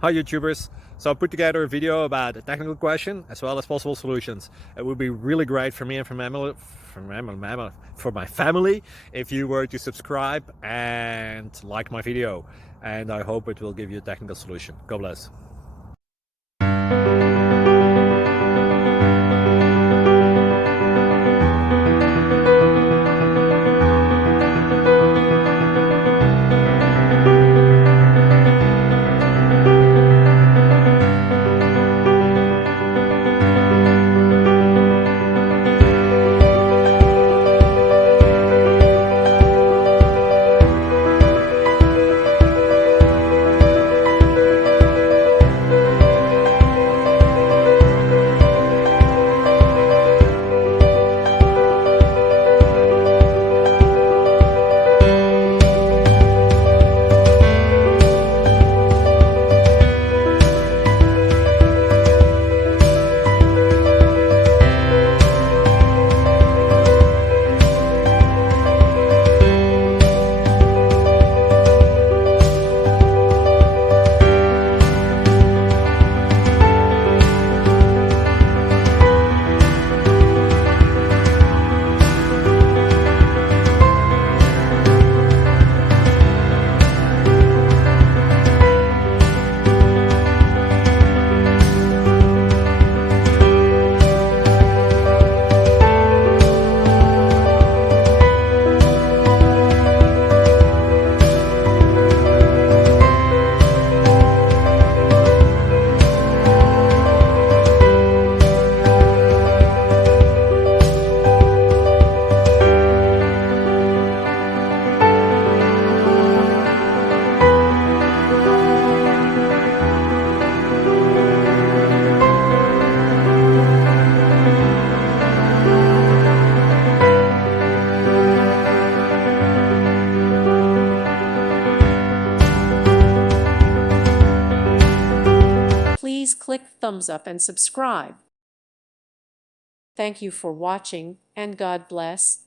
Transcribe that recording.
Hi YouTubers. So I put together a video about a technical question as well as possible solutions. It would be really great for me and for my family if you were to subscribe and like my video, and I hope it will give you a technical solution. God bless. Please click thumbs up and subscribe. Thank you for watching, and God bless.